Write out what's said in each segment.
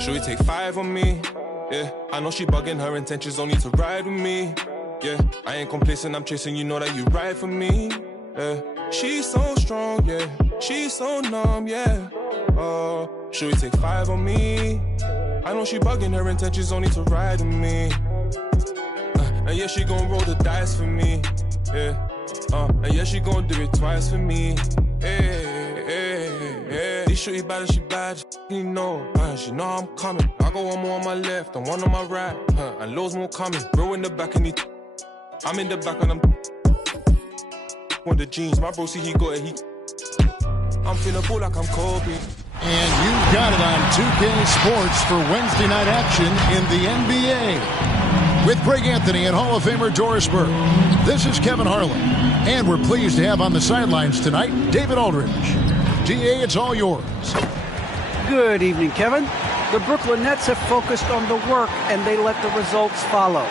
Should we take 5 on me? Yeah, I know she bugging, her intentions only to ride with me. Yeah, I ain't complacent, I'm chasing, you know that you ride for me. Yeah, she's so strong, yeah, she's so numb, yeah. Should we take 5 on me? I know she bugging, her intentions only to ride with me. And yeah, she gon' roll the dice for me. Yeah, and yeah, she gon' do it twice for me. These shorty bad, she bad, she know. She know I'm coming. I go one more on my left and one on my right. And loads more coming. Bro in the back and I'm in the back and I'm on the jeans. My bro see he got it. I'm feeling ball like I'm Kobe. And you've got it on 2K Sports for Wednesday night action in the NBA. With Greg Anthony and Hall of Famer Doris Burke. This is Kevin Harlan. And we're pleased to have on the sidelines tonight, David Aldridge. DA, it's all yours. Good evening, Kevin. The Brooklyn Nets have focused on the work, and they let the results follow.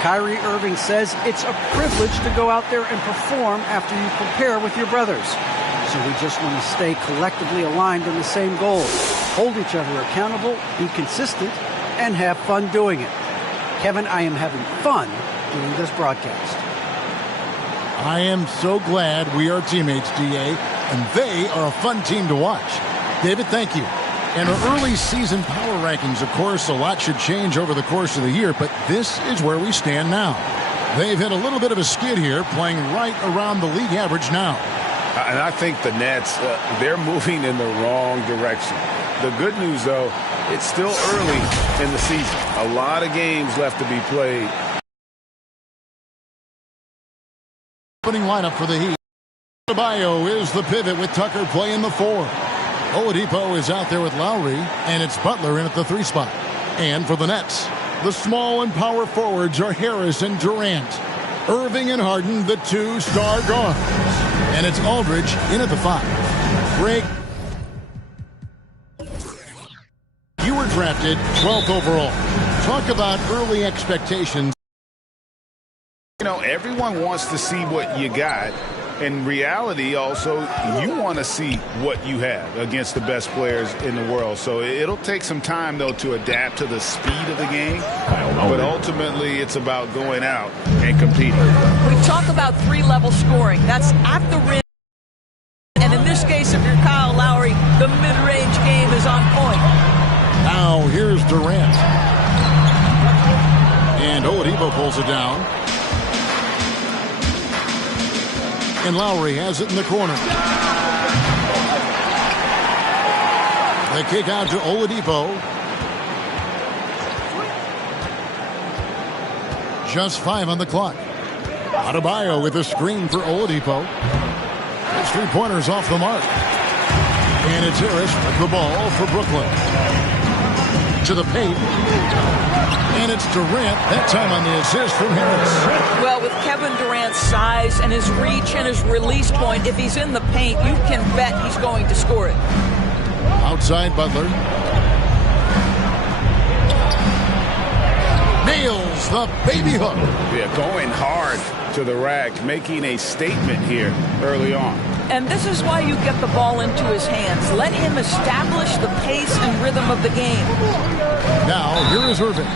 Kyrie Irving says it's a privilege to go out there and perform after you prepare with your brothers. So we just want to stay collectively aligned on the same goals. Hold each other accountable, be consistent, and have fun doing it. Kevin, I am having fun doing this broadcast. I am so glad we are teammates, DA, and they are a fun team to watch. David, thank you. And our early season power rankings, of course, a lot should change over the course of the year, but this is where we stand now. They've hit a little bit of a skid here, playing right around the league average now. And I think the Nets, they're moving in the wrong direction. The good news, though, it's still early in the season. A lot of games left to be played. Opening lineup for the Heat. Adebayo is the pivot with Tucker playing the 4. Oladipo is out there with Lowry, and it's Butler in at the 3 spot. And for the Nets, the small and power forwards are Harris and Durant. Irving and Harden, the 2-star guards. And it's Aldridge in at the 5. Greg, you were drafted 12th overall. Talk about early expectations. You know, everyone wants to see what you got. In reality, also, you want to see what you have against the best players in the world. So it'll take some time, though, to adapt to the speed of the game. But ultimately, it's about going out and competing. We talk about 3-level scoring. That's at the rim. And in this case, if you're Kyle Lowry, the mid-range game is on point. Now, here's Durant. And Oladipo pulls it down. And Lowry has it in the corner. The kick out to Oladipo. Just 5 on the clock. Adebayo with a screen for Oladipo. His 3-pointers off the mark. And it's Harris with the ball for Brooklyn. To the paint. And it's Durant, that time on the assist from Harris. Well, with Kevin Durant's size and his reach and his release point, if he's in the paint, you can bet he's going to score it. Outside Butler. Nails the baby hook. Yeah, going hard to the rack, making a statement here early on. And this is why you get the ball into his hands. Let him establish the pace and rhythm of the game. Now, here is Irving.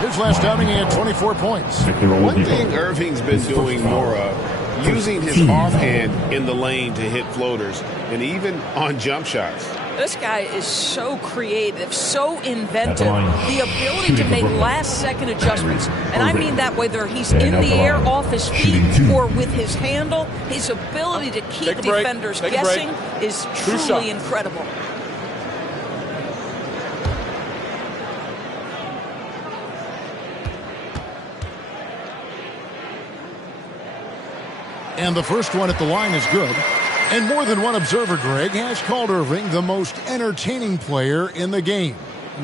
His last outing, he had 24 points. One thing Irving's been doing more of, using his offhand in the lane to hit floaters, and even on jump shots. This guy is so creative, so inventive. The ability to make last-second adjustments. And I mean that whether he's in the air, off his feet, or with his handle. His ability to keep defenders guessing is truly incredible. And the first one at the line is good. And more than one observer, Greg, has called Irving the most entertaining player in the game.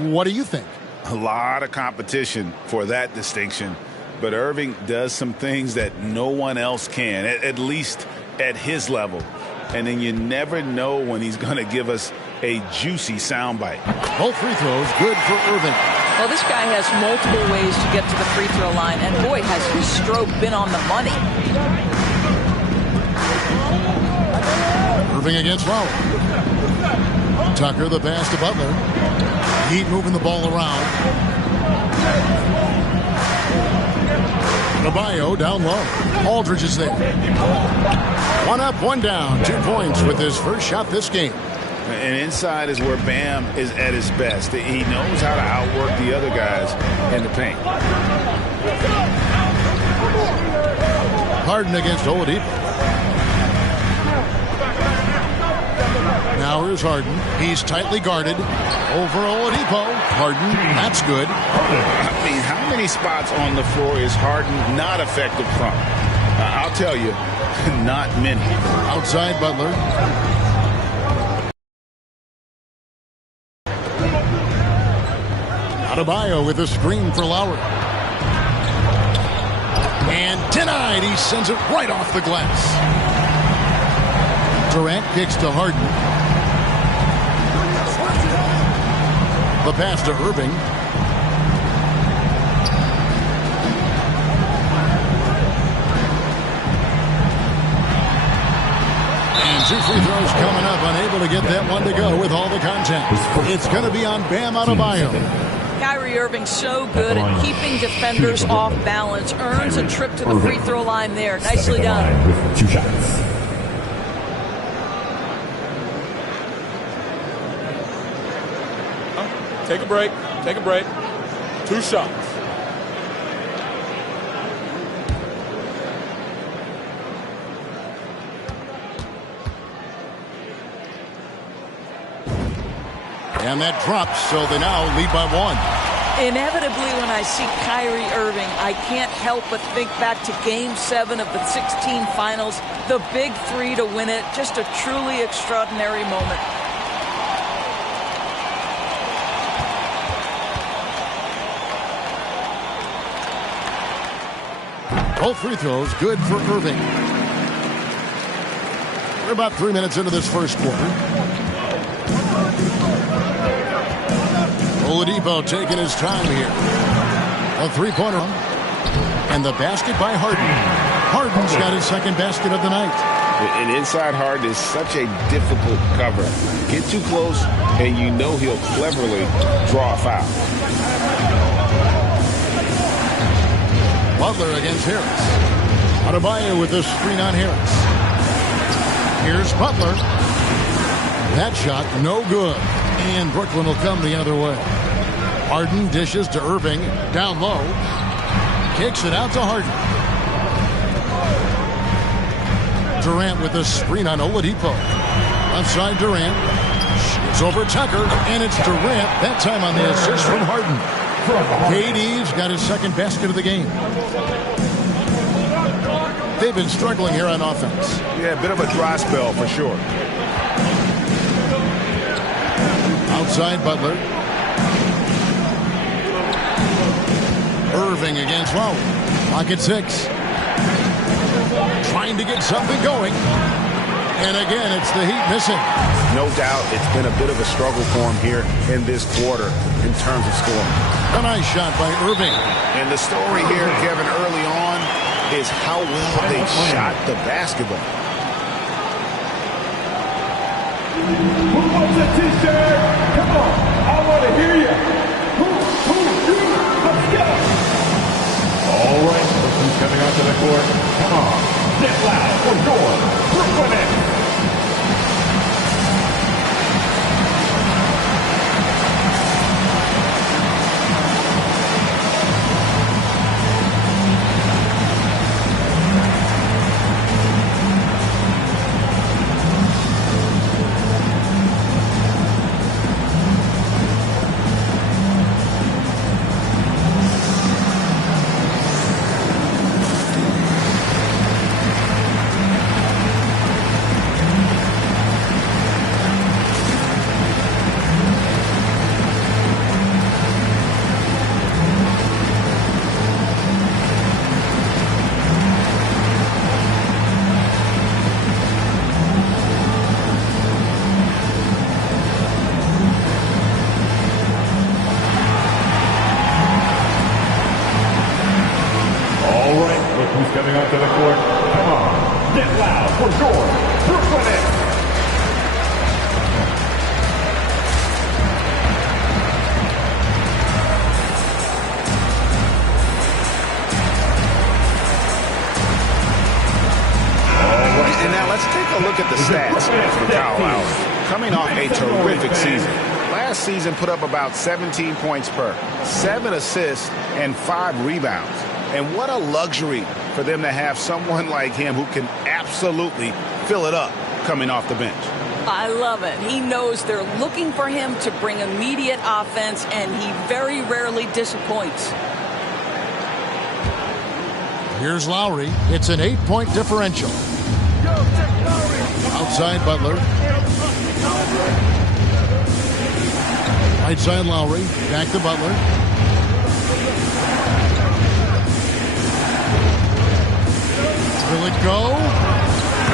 What do you think? A lot of competition for that distinction. But Irving does some things that no one else can, at least at his level. And then you never know when he's going to give us a juicy soundbite. Both free throws good for Irving. Well, this guy has multiple ways to get to the free throw line, and boy, has his stroke been on the money. Irving against Lowry. Tucker the pass to Butler. Heat moving the ball around. Adebayo down low. Aldridge is there. One up, one down. 2 points with his first shot this game. And inside is where Bam is at his best. He knows how to outwork the other guys in the paint. Harden against Oladipo. Now here's Harden. He's tightly guarded. Over Oladipo. Harden, that's good. I mean, how many spots on the floor is Harden not effective from? I'll tell you, not many. Outside Butler. Adebayo with a screen for Lowry. And denied. He sends it right off the glass. Durant kicks to Harden. The pass to Irving. And 2 free throws coming up. Unable to get that one to go with all the contact. It's going to be on Bam Adebayo. Kyrie Irving so good at keeping defenders off balance. Earns a trip to the free throw line there. Nicely done. With 2 shots. Take a break. Take a break. 2 shots. And that drops, so they now lead by 1. Inevitably, when I see Kyrie Irving, I can't help but think back to Game 7 of the 16 finals, the big 3 to win it. Just a truly extraordinary moment. Both free throws good for Irving. We're about 3 minutes into this first quarter. Oladipo taking his time here. A 3-pointer. And the basket by Harden. Harden's got his second basket of the night. And inside Harden is such a difficult cover. Get too close, and you know he'll cleverly draw a foul. Butler against Harris. Adebayo with the screen on Harris. Here's Butler. That shot no good. And Brooklyn will come the other way. Harden dishes to Irving. Down low. Kicks it out to Harden. Durant with the screen on Oladipo. Outside Durant. Shoots over Tucker. And it's Durant. That time on the assist from Harden. KD's got his second basket of the game. They've been struggling here on offense. Yeah, a bit of a dry spell for sure. Outside Butler. Irving against Lowry. Clock at 6. Trying to get something going. And again, it's the Heat missing. No doubt it's been a bit of a struggle for him here in this quarter in terms of scoring. A nice shot by Irving. And the story here, Kevin, early on is how well they shot the basketball. Who wants a t-shirt? Come on, I want to hear you. Who, you, let's go. All right, look who's coming onto the court. Come on, get loud for your Brooklyn Nets. the court. Come on, get loud for your Brooklyn Nets. And now let's take a look at the stats for Kyle Lowry. Coming off a terrific season. Last season put up about 17 points per, 7 assists, and 5 rebounds. And what a luxury for them to have someone like him who can absolutely fill it up coming off the bench. I love it. He knows they're looking for him to bring immediate offense, and he very rarely disappoints. Here's Lowry. It's an 8-point differential. Outside Butler. Right side Lowry. Back to Butler. Will it go?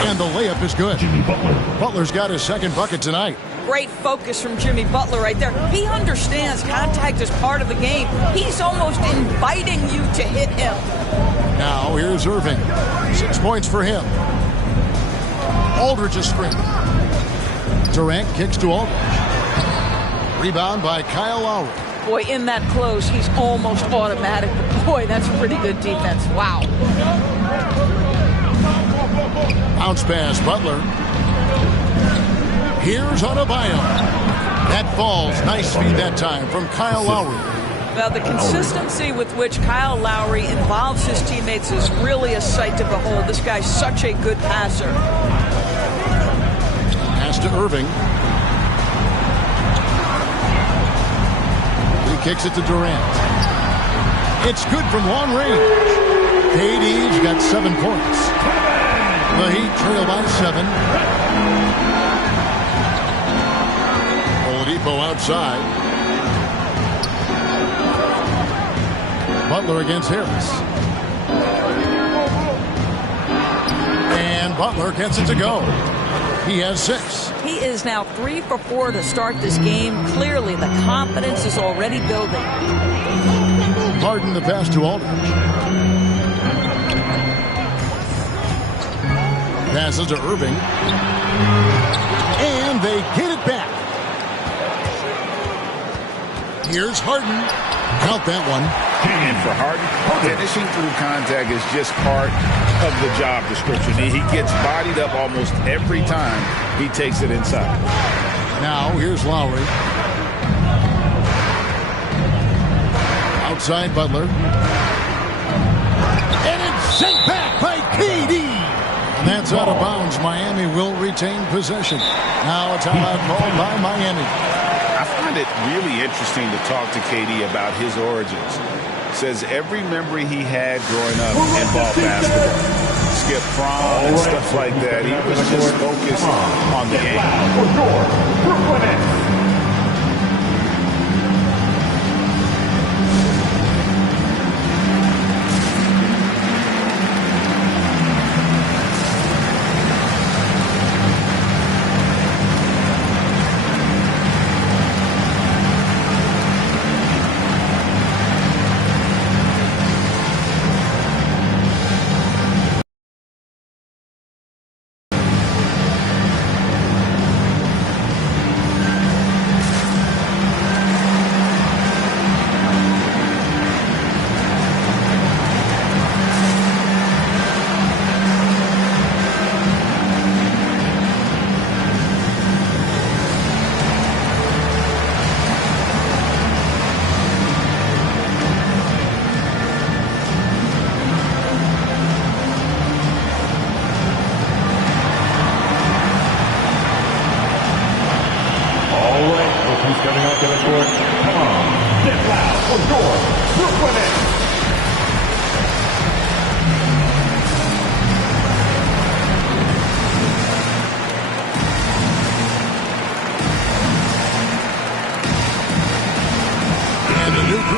And the layup is good. Butler's got his second bucket tonight. Great focus from Jimmy Butler right there. He understands contact is part of the game. He's almost inviting you to hit him. Now here's Irving. 6 points for him. Aldridge's screen. Durant kicks to Aldridge. Rebound by Kyle Lowry. Boy, in that close, he's almost automatic. But boy, that's pretty good defense. Wow. Bounce pass, Butler. Here's Adebayo. That falls. Nice feed that time from Kyle Lowry. Now, the consistency with which Kyle Lowry involves his teammates is really a sight to behold. This guy's such a good passer. Pass to Irving. He kicks it to Durant. It's good from long range. KD's got 7 points. The Heat trail by 7. Oladipo outside. Butler against Harris. And Butler gets it to go. He has 6. He is now 3 for 4 to start this game. Clearly, the confidence is already building. Harden the pass to Aldridge. Passes to Irving. And they get it back. Here's Harden. Count that one. And for Harden, finishing through contact is just part of the job description. He gets bodied up almost every time he takes it inside. Now here's Lowry. Outside Butler. And it's sent back by KD. And that's out of bounds. Miami will retain possession. Now a timeout called by Miami. I find it really interesting to talk to KD about his origins. Says every memory he had growing up involved basketball. Skip prom and stuff like that. He was just focused on the game.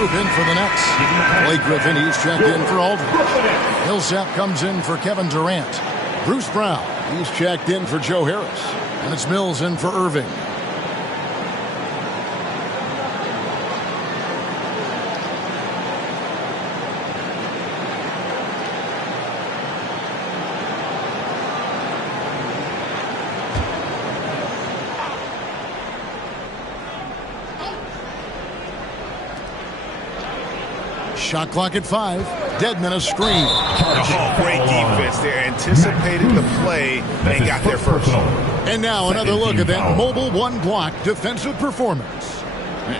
In for the Nets. Blake Griffin, he's checked in for Aldridge. Millsap comes in for Kevin Durant. Bruce Brown, he's checked in for Joe Harris. And it's Mills in for Irving. Shot clock at 5. Dedmon a screen. Oh, great defense there. Anticipated the play and got there first. And now another look at that mobile one-block defensive performance.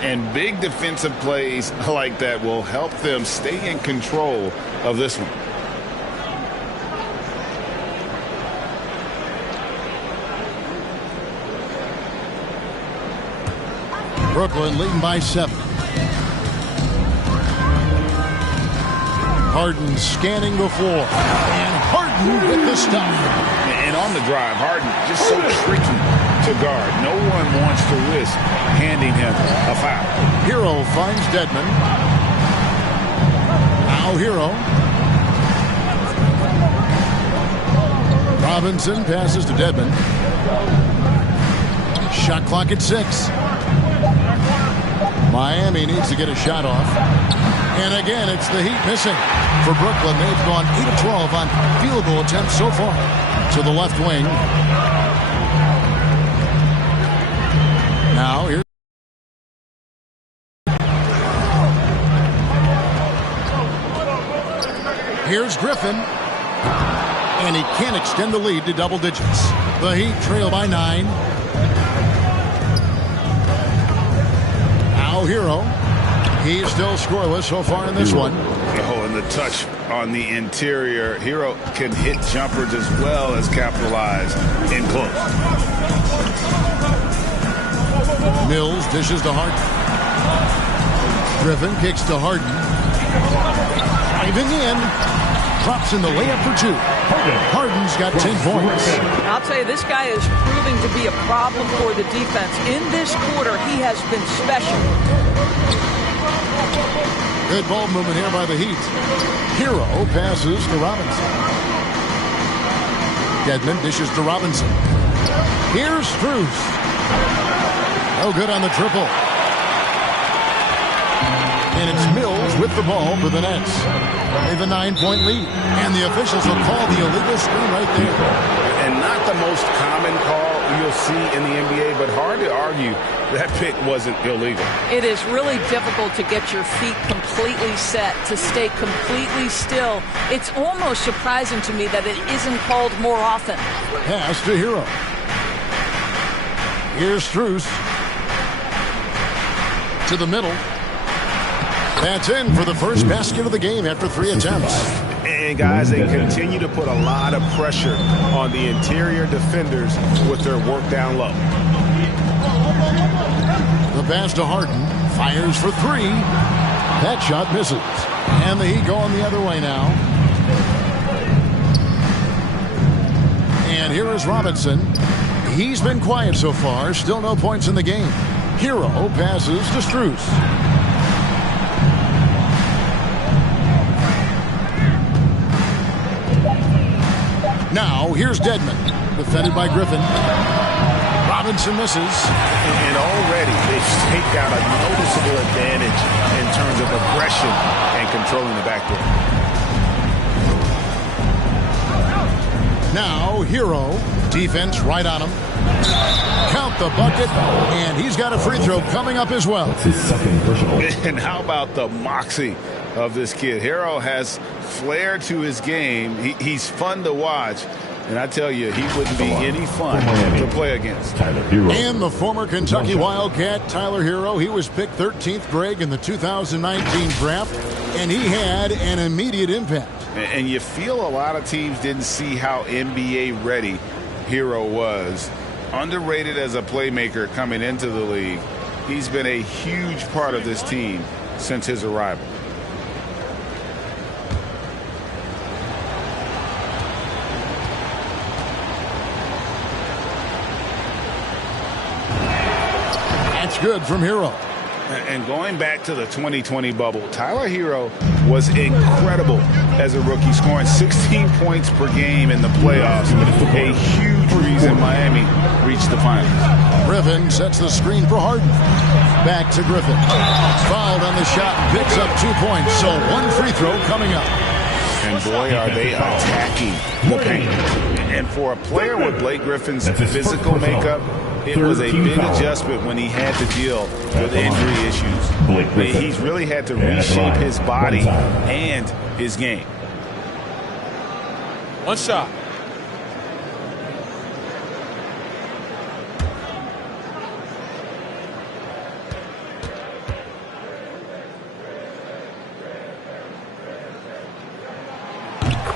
And big defensive plays like that will help them stay in control of this one. Brooklyn leading by 7. Harden scanning the floor. And Harden with the stop. And on the drive, Harden just so tricky to guard. No one wants to risk handing him a foul. Hero finds Dedmon. Now Hero. Robinson passes to Dedmon. Shot clock at 6. Miami needs to get a shot off. And again, it's the Heat missing. For Brooklyn, they've gone 8 of 12 on field goal attempts so far. To the left wing. Now, here's Griffin. And he can't extend the lead to double digits. The Heat trail by 9. Now Hero. He's still scoreless so far in this one. Oh, and the touch on the interior. Hero can hit jumpers as well as capitalize in close. Mills dishes to Harden. Griffin kicks to Harden. Driving in. Drops in the layup for 2. Harden's got 10 points. I'll tell you, this guy is proving to be a problem for the defense. In this quarter, he has been special. Good ball movement here by the Heat. Hero passes to Robinson. Dedmon dishes to Robinson. Here's Strus. No good on the triple. And it's Mills with the ball for the Nets. They have a 9-point lead. And the officials will call the illegal screen right there. And not the most common call you'll see in the NBA, but hard to argue that pick wasn't illegal. It is really difficult to get your feet completely set, to stay completely still. It's almost surprising to me that it isn't called more often. Pass to Hero. Here's Strus. To the middle. That's in for the first basket of the game after 3 attempts. And guys, they continue to put a lot of pressure on the interior defenders with their work down low. The pass to Harden. Fires for 3. That shot misses. And the Heat going the other way now. And here is Robinson. He's been quiet so far. Still no points in the game. Hero passes to Strus. Now, here's Dedmon. Defended by Griffin. Robinson misses. And already they've taken out a noticeable advantage in terms of aggression and controlling the backcourt. Now, Hero. Defense right on him. Count the bucket. And he's got a free throw coming up as well. That's his second personal. And how about the moxie of this kid? Hero has flair to his game. He's fun to watch. And I tell you, he wouldn't be any fun to play against. Tyler Hero. And the former Kentucky Wildcat, Tyler Hero. He was picked 13th, Greg, in the 2019 draft. And he had an immediate impact. And you feel a lot of teams didn't see how NBA ready Hero was. Underrated as a playmaker coming into the league. He's been a huge part of this team since his arrival. That's good from Hero. And going back to the 2020 bubble, Tyler Hero was incredible as a rookie, scoring 16 points per game in the playoffs. A huge reason Miami reached the finals. Griffin sets the screen for Harden. Back to Griffin. Fouled on the shot, picks up 2 points. So 1 free throw coming up. And boy, are they attacking the paint. And for a player with Blake Griffin's physical makeup, it was a big adjustment when he had to deal with injury issues. He's really had to reshape his body and his game. One shot.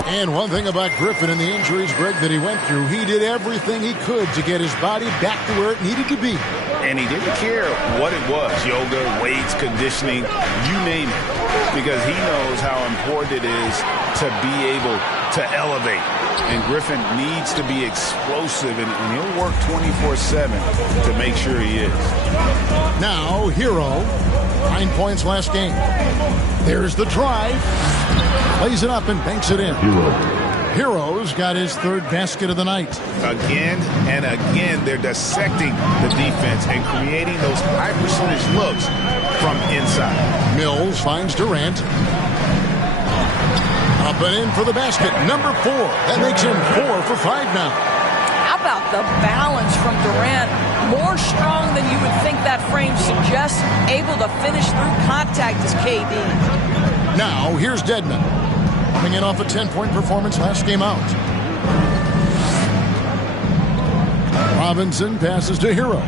And one thing about Griffin and the injuries, Greg, that he went through, he did everything he could to get his body back to where it needed to be. And he didn't care what it was, yoga, weights, conditioning, you name it, because he knows how important it is to be able to elevate. And Griffin needs to be explosive, and he'll work 24/7 to make sure he is. Now, Hero, 9 points last game. There's the drive. Plays it up and banks it in. Hero's got his third basket of the night. Again and again, they're dissecting the defense and creating those high percentage looks from inside. Mills finds Durant. Up and in for the basket. Number 4. That makes him 4 for 5 now. How about the balance from Durant? More strong than you would think that frame suggests. Able to finish through contact is KD. Now, here's Dedmon. Coming in off a 10-point performance last game out. Robinson passes to Hero.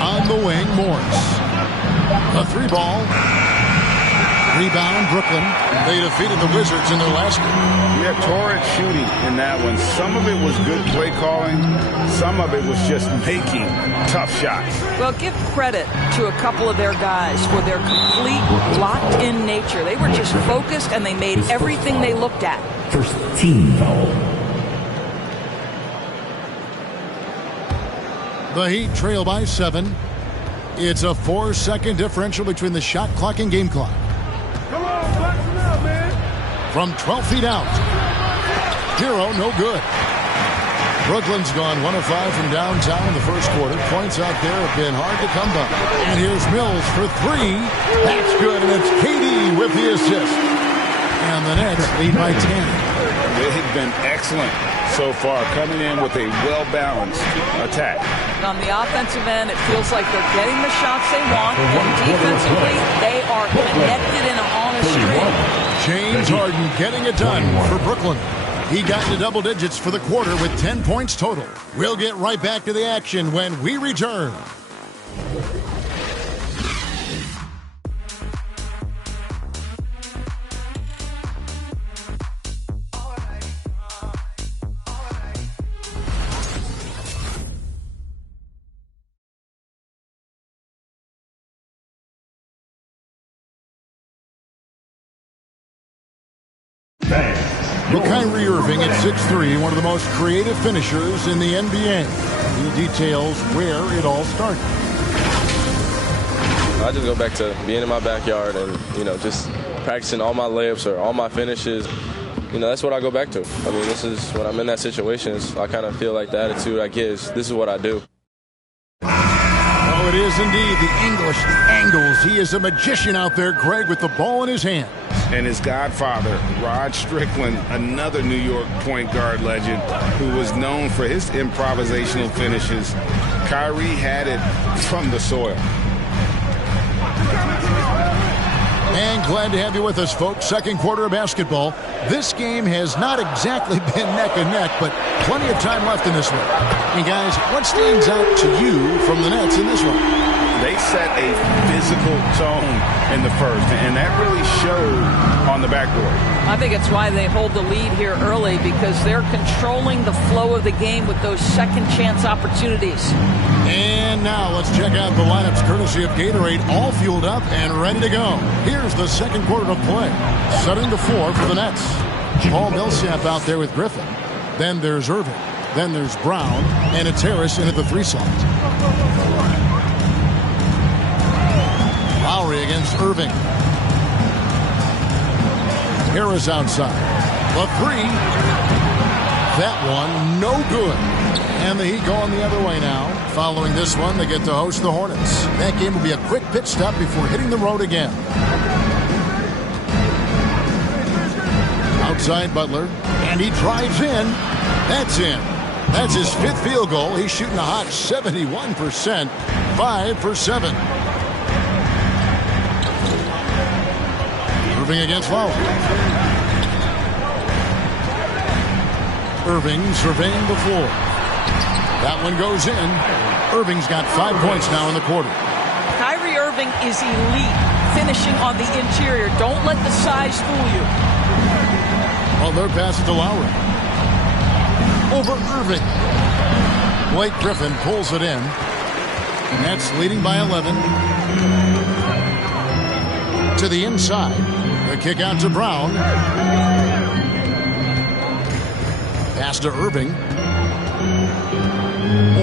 On the wing, Morris. A 3-ball. Rebound, Brooklyn. They defeated the Wizards in their last game. Yeah, torrid shooting in that one. Some of it was good play calling. Some of it was just making tough shots. Well, give credit to a couple of their guys for their complete locked-in nature. They were just focused, and they made everything they looked at. First team foul. The Heat trail by 7. It's a 4-second differential between the shot clock and game clock. Come on, box it out, man. From 12 feet out. Hero, no good. Brooklyn's gone 1 of 5 from downtown in the first quarter. Points out there have been hard to come by. And here's Mills for 3. That's good, and it's KD with the assist. And the Nets lead by 10. They've been excellent so far, coming in with a well-balanced attack. On the offensive end, it feels like they're getting the shots they want, and defensively, they are connected in on a streak. James Harden getting it done for Brooklyn. He got into double digits for the quarter with 10 points total. We'll get right back to the action when we return. Well, Kyrie Irving at 6'3", one of the most creative finishers in the NBA. He details where it all started. I just go back to being in my backyard and, just practicing all my layups or all my finishes. That's what I go back to. I mean, this is when I'm in that situation, I kind of feel like the attitude I get is this is what I do. Oh, it is indeed the English, the angles. He is a magician out there, Greg, with the ball in his hand. And his godfather, Rod Strickland, another New York point guard legend who was known for his improvisational finishes. Kyrie had it from the soil. And glad to have you with us, folks. Second quarter of basketball. This game has not exactly been neck and neck, but plenty of time left in this one. And guys, what stands out to you from the Nets in this one? They set a physical tone in the first, and that really showed on the backboard. I think it's why they hold the lead here early, because they're controlling the flow of the game with those second chance opportunities. And now let's check out the lineups courtesy of Gatorade, all fueled up and ready to go. Here's the second quarter of play. Setting the floor for the Nets. Paul Millsap out there with Griffin. Then there's Irving. Then there's Brown. And it's Harris in at the 3 slot. Lowry against Irving. Harris outside. The 3. That one, no good. And the Heat going the other way now. Following this one, they get to host the Hornets. That game will be a quick pit stop before hitting the road again. Outside Butler, and he drives in. That's in. That's his 5th field goal. He's shooting a hot 71%, 5 for 7. Irving against Lowry. Irving surveying the floor. That one goes in. Irving's got 5 points now in the quarter. Kyrie Irving is elite finishing on the interior. Don't let the size fool you. Butler passes to Lowry. Over Irving. Blake Griffin pulls it in. Nets leading by 11. To the inside. The kick out to Brown. Pass to Irving.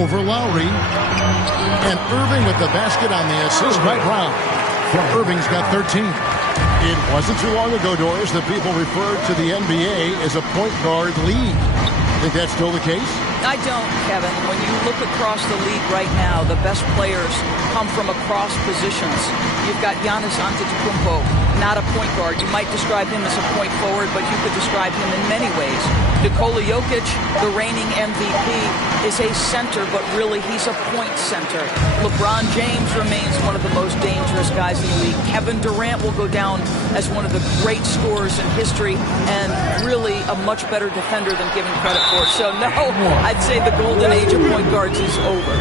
Over Lowry. And Irving with the basket on the assist by Brown. Irving's got 13. It wasn't too long ago, Doris, that people referred to the NBA as a point guard league. Think that's still the case? I don't, Kevin. When you look across the league right now, the best players come from across positions. You've got Giannis Antetokounmpo, not a point guard. You might describe him as a point forward, but you could describe him in many ways. Nikola Jokic, the reigning MVP, is a center, but really he's a point center. LeBron James remains one of the most dangerous guys in the league. Kevin Durant will go down as one of the great scorers in history and really a much better defender than given credit for. So, no, I'd say the golden age of point guards is over.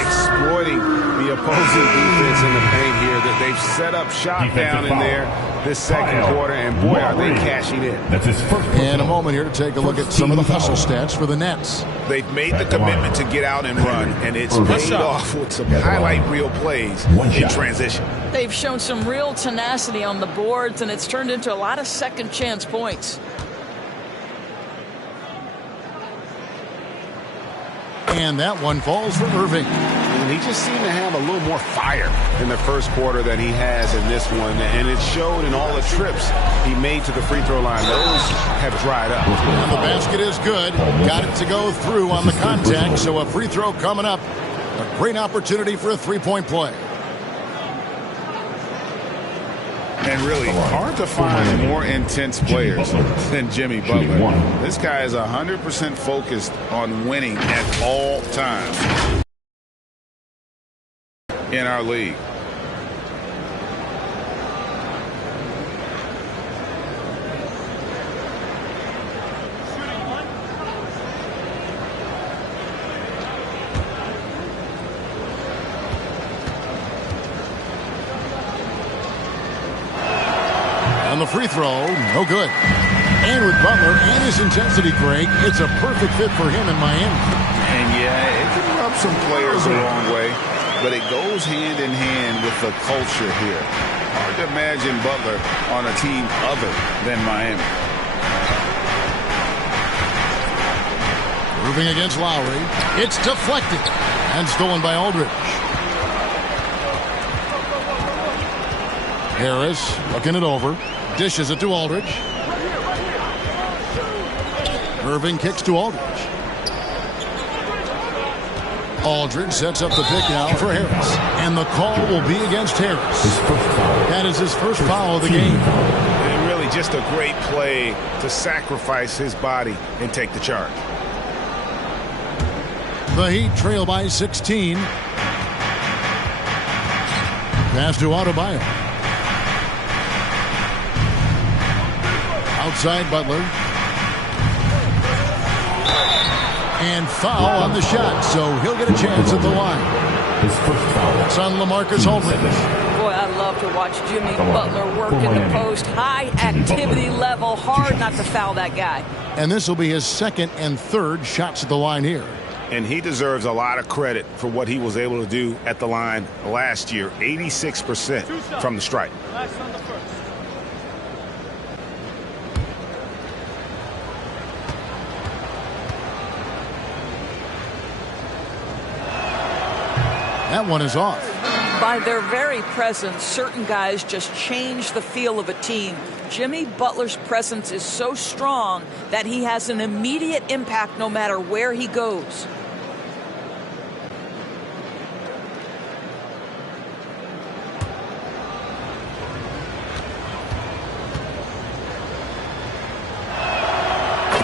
Exploiting the opposing defense in the paint here. That they've set up shot down in there this second quarter, and boy, are they cashing in. That's his first. And a moment here to take a look at some of the hustle stats for the Nets. They've made the commitment to get out and run, and it's paid off with some highlight reel plays in transition. They've shown some real tenacity on the boards, and it's turned into a lot of second chance points. And that one falls for Irving. And he just seemed to have a little more fire in the first quarter than he has in this one. And it showed in all the trips he made to the free throw line. Those have dried up. And the basket is good. Got it to go through on the contact. So a free throw coming up. A great opportunity for a three-point play. And really hard to find more intense players than Jimmy Butler. This guy is 100% focused on winning at all times in our league. On the free throw, no good. And with Butler and his intensity, Greg, it's a perfect fit for him in Miami. And yeah, it can rub some players the wrong way, but it goes hand in hand with the culture here. Hard to imagine Butler on a team other than Miami. Irving against Lowry. It's deflected and stolen by Aldridge. Harris looking it over. Dishes it to Aldridge. Irving kicks to Aldridge. Aldridge sets up the pick now for Harris. And the call will be against Harris. That is his first foul of the game. And really just a great play to sacrifice his body and take the charge. The Heat trail by 16. Pass to Adebayo. Outside Butler. And foul on the shot, so he'll get a chance at the line. His first foul. It's on LaMarcus Aldridge. Boy, I love to watch Jimmy Butler work in the post. High activity level, hard not to foul that guy. And this will be his second and third shots at the line here. And he deserves a lot of credit for what he was able to do at the line last year. 86% from the stripe. That one is off. By their very presence, certain guys just change the feel of a team. Jimmy Butler's presence is so strong that he has an immediate impact no matter where he goes.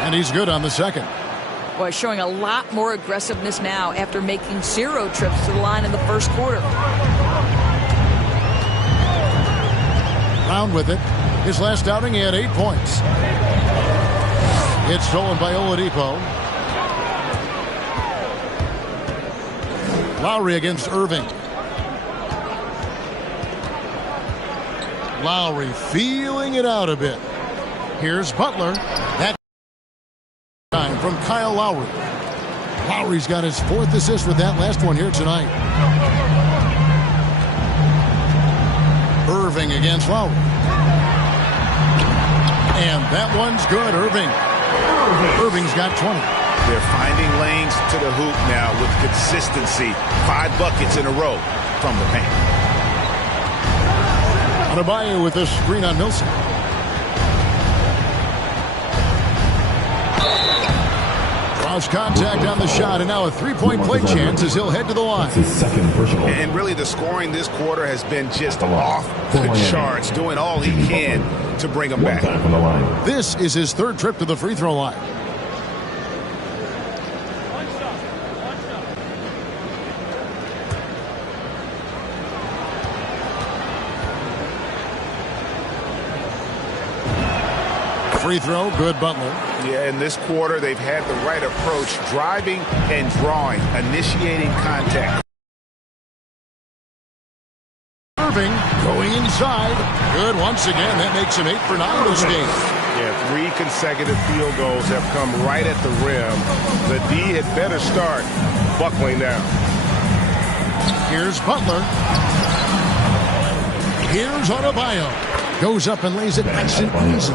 And he's good on the second. Boy, showing a lot more aggressiveness now after making 0 trips to the line in the first quarter. Brown with it. His last outing, he had 8 points. It's stolen by Oladipo. Lowry against Irving. Lowry feeling it out a bit. Here's Butler. That time from Kyle Lowry. Lowry's got his 4th assist with that last one here tonight. Irving against Lowry. And that one's good. Irving's got 20. They're finding lanes to the hoop now with consistency. 5 buckets in a row from the paint. Adebayo with a screen on Millsap. Draws contact on the shot, and now a 3-point play chance as he'll head to the line. His second personal. And really the scoring this quarter has been just off the charts, doing all he can to bring him back. From the line. This is his 3rd trip to the free throw line. Free throw, good. Butler. Yeah, in this quarter, they've had the right approach, driving and drawing, initiating contact. Irving going inside. Good once again. That makes him 8 for 9 this game. Yeah, 3 consecutive field goals have come right at the rim. The D had better start buckling down. Here's Butler. Here's Adebayo. Goes up and lays it nice and easy.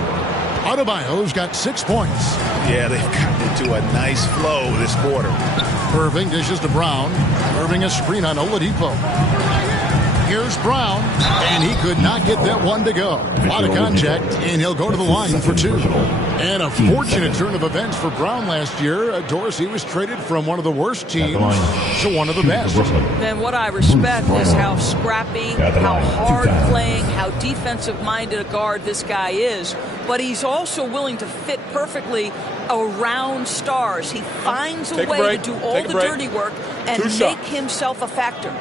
Adebayo's got 6 points. Yeah, they've gotten into a nice flow this quarter. Irving dishes to Brown. Irving a screen on Oladipo. Here's Brown, and he could not get that one to go. A lot of contact, and he'll go to the line for 2. And a fortunate turn of events for Brown last year. Dorsey was traded from one of the worst teams to one of the best. Then what I respect is how scrappy, how hard playing, how defensive-minded a guard this guy is. But he's also willing to fit perfectly around stars. He finds a way to do all the dirty work and make himself a factor.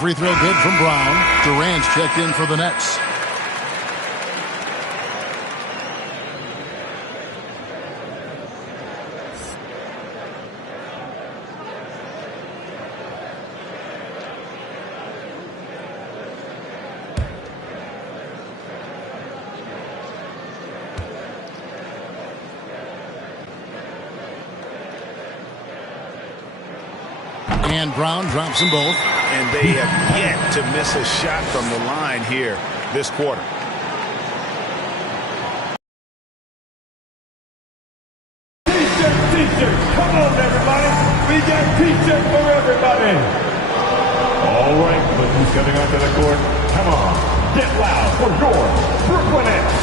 Free throw good from Brown. Durant's checked in for the Nets. And Brown drops them both. And they have yet to miss a shot from the line here this quarter. T-shirt, come on everybody. We got T-shirt for everybody. All right, look who's coming onto the court. Come on, get loud for your Brooklyn Nets.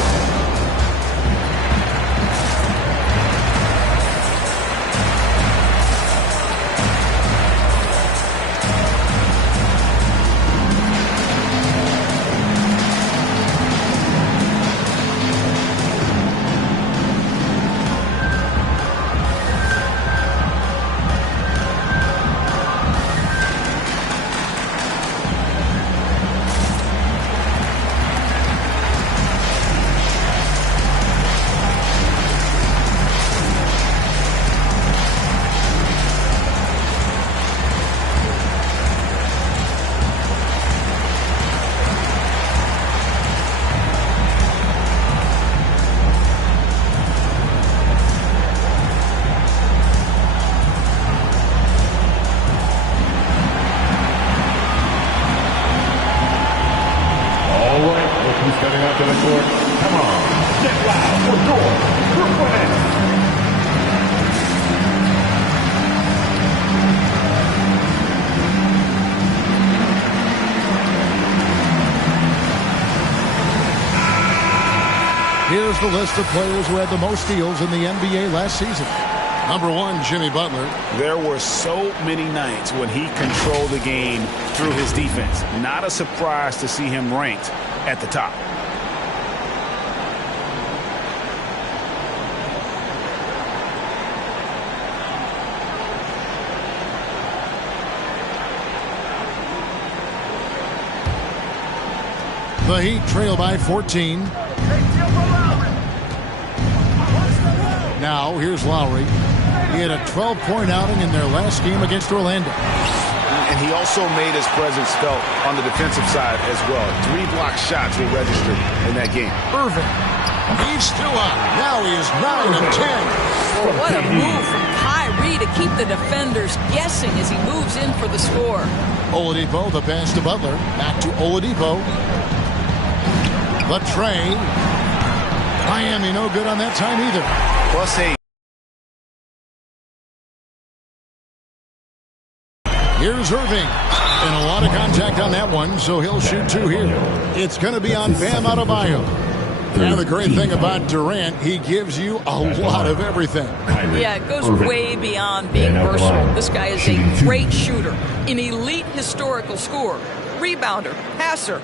Here's the list of players who had the most steals in the NBA last season. Number 1, Jimmy Butler. There were so many nights when he controlled the game through his defense. Not a surprise to see him ranked at the top. The Heat trail by 14. Now, here's Lowry. He had a 12-point outing in their last game against Orlando. And he also made his presence felt on the defensive side as well. 3 block shots were registered in that game. Irving. He's still up. Now he is 9 of 10. What a move from Kyrie to keep the defenders guessing as he moves in for the score. Oladipo, the pass to Butler. Back to Oladipo. The tray. Miami no good on that time either. +8. Here's Irving. And a lot of contact on that one, so he'll shoot 2 here. It's going to be on Bam Adebayo. And the great thing about Durant, he gives you a lot of everything. Yeah, it goes way beyond being versatile. This guy is a great shooter, an elite historical scorer, rebounder, passer.